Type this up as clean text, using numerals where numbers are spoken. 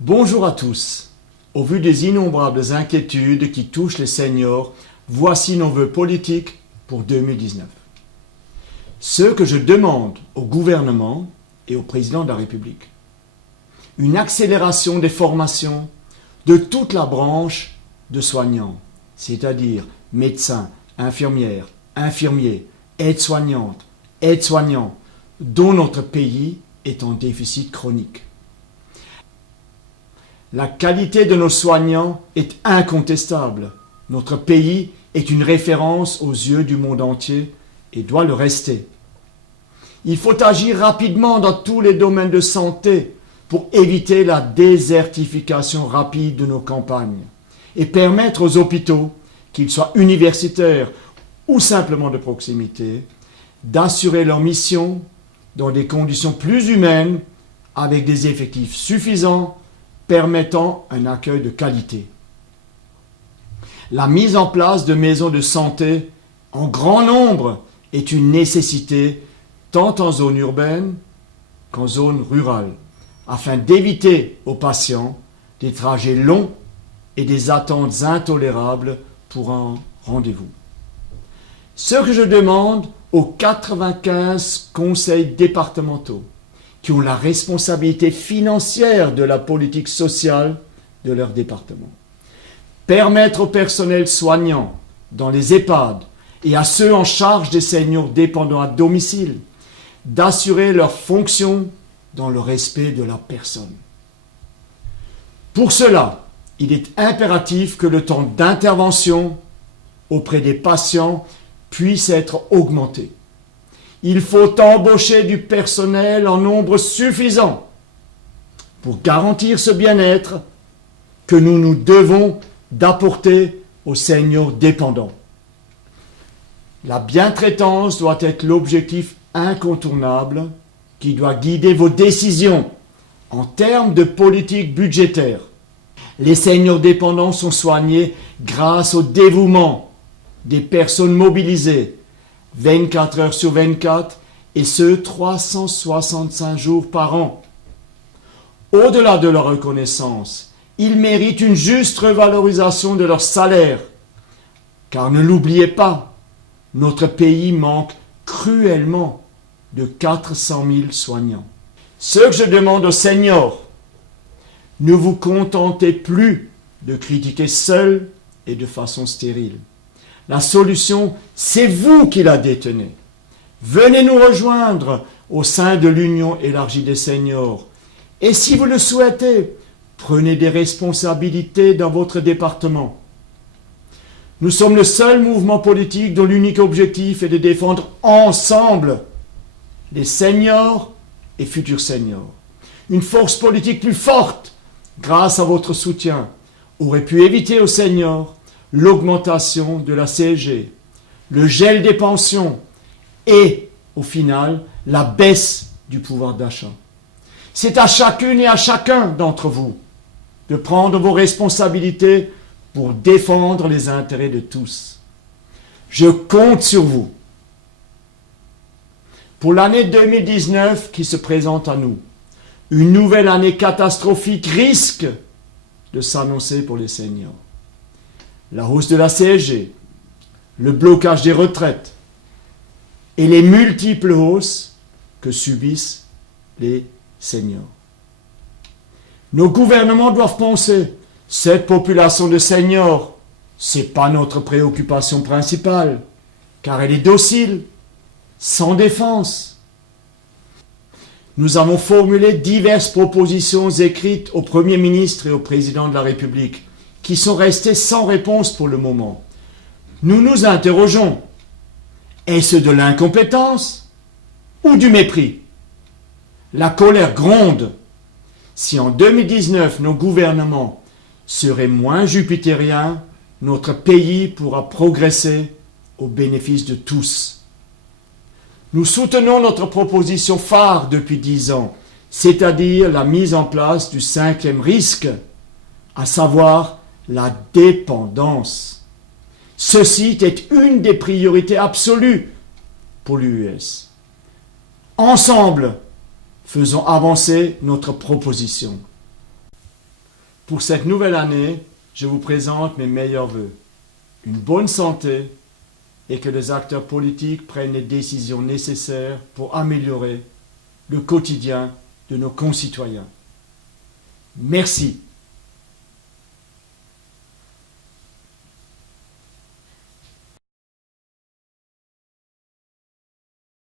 Bonjour à tous. Au vu des innombrables inquiétudes qui touchent les seniors, voici nos vœux politiques pour 2019. Ce que je demande au gouvernement et au président de la République, une accélération des formations de toute la branche de soignants, c'est-à-dire médecins, infirmières, infirmiers, aides-soignantes, aides-soignants, dont notre pays est en déficit chronique. La qualité de nos soignants est incontestable. Notre pays est une référence aux yeux du monde entier et doit le rester. Il faut agir rapidement dans tous les domaines de santé pour éviter la désertification rapide de nos campagnes et permettre aux hôpitaux, qu'ils soient universitaires ou simplement de proximité, d'assurer leur mission dans des conditions plus humaines avec des effectifs suffisants permettant un accueil de qualité. La mise en place de maisons de santé en grand nombre est une nécessité tant en zone urbaine qu'en zone rurale, afin d'éviter aux patients des trajets longs et des attentes intolérables pour un rendez-vous. Ce que je demande aux 95 conseils départementaux qui ont la responsabilité financière de la politique sociale de leur département. Permettre au personnel soignant dans les EHPAD et à ceux en charge des seniors dépendants à domicile d'assurer leurs fonctions dans le respect de la personne. Pour cela, il est impératif que le temps d'intervention auprès des patients puisse être augmenté. Il faut embaucher du personnel en nombre suffisant pour garantir ce bien-être que nous nous devons d'apporter aux seniors dépendants. La bientraitance doit être l'objectif incontournable qui doit guider vos décisions en termes de politique budgétaire. Les seniors dépendants sont soignés grâce au dévouement des personnes mobilisées 24 heures sur 24 et ce 365 jours par an. Au-delà de leur reconnaissance, ils méritent une juste revalorisation de leur salaire. Car ne l'oubliez pas, notre pays manque cruellement de 400 000 soignants. Ce que je demande aux seniors, ne vous contentez plus de critiquer seuls et de façon stérile. La solution, c'est vous qui la détenez. Venez nous rejoindre au sein de l'Union élargie des seniors. Et si vous le souhaitez, prenez des responsabilités dans votre département. Nous sommes le seul mouvement politique dont l'unique objectif est de défendre ensemble les seniors et futurs seniors. Une force politique plus forte, grâce à votre soutien, aurait pu éviter aux seniors l'augmentation de la CSG, le gel des pensions et, au final, la baisse du pouvoir d'achat. C'est à chacune et à chacun d'entre vous de prendre vos responsabilités pour défendre les intérêts de tous. Je compte sur vous. Pour l'année 2019 qui se présente à nous, une nouvelle année catastrophique risque de s'annoncer pour les seniors. La hausse de la CSG, le blocage des retraites et les multiples hausses que subissent les seniors. Nos gouvernements doivent penser, cette population de seniors, ce n'est pas notre préoccupation principale, car elle est docile, sans défense. Nous avons formulé diverses propositions écrites au Premier ministre et au Président de la République, qui sont restés sans réponse pour le moment. Nous nous interrogeons, est-ce de l'incompétence ou du mépris? La colère gronde. Si en 2019 nos gouvernements seraient moins jupitériens, notre pays pourra progresser au bénéfice de tous. Nous soutenons notre proposition phare depuis 10 ans, c'est-à-dire la mise en place du 5e risque, à savoir la dépendance. Ceci est une des priorités absolues pour l'UES. Ensemble, faisons avancer notre proposition. Pour cette nouvelle année, je vous présente mes meilleurs vœux. Une bonne santé et que les acteurs politiques prennent les décisions nécessaires pour améliorer le quotidien de nos concitoyens. Merci.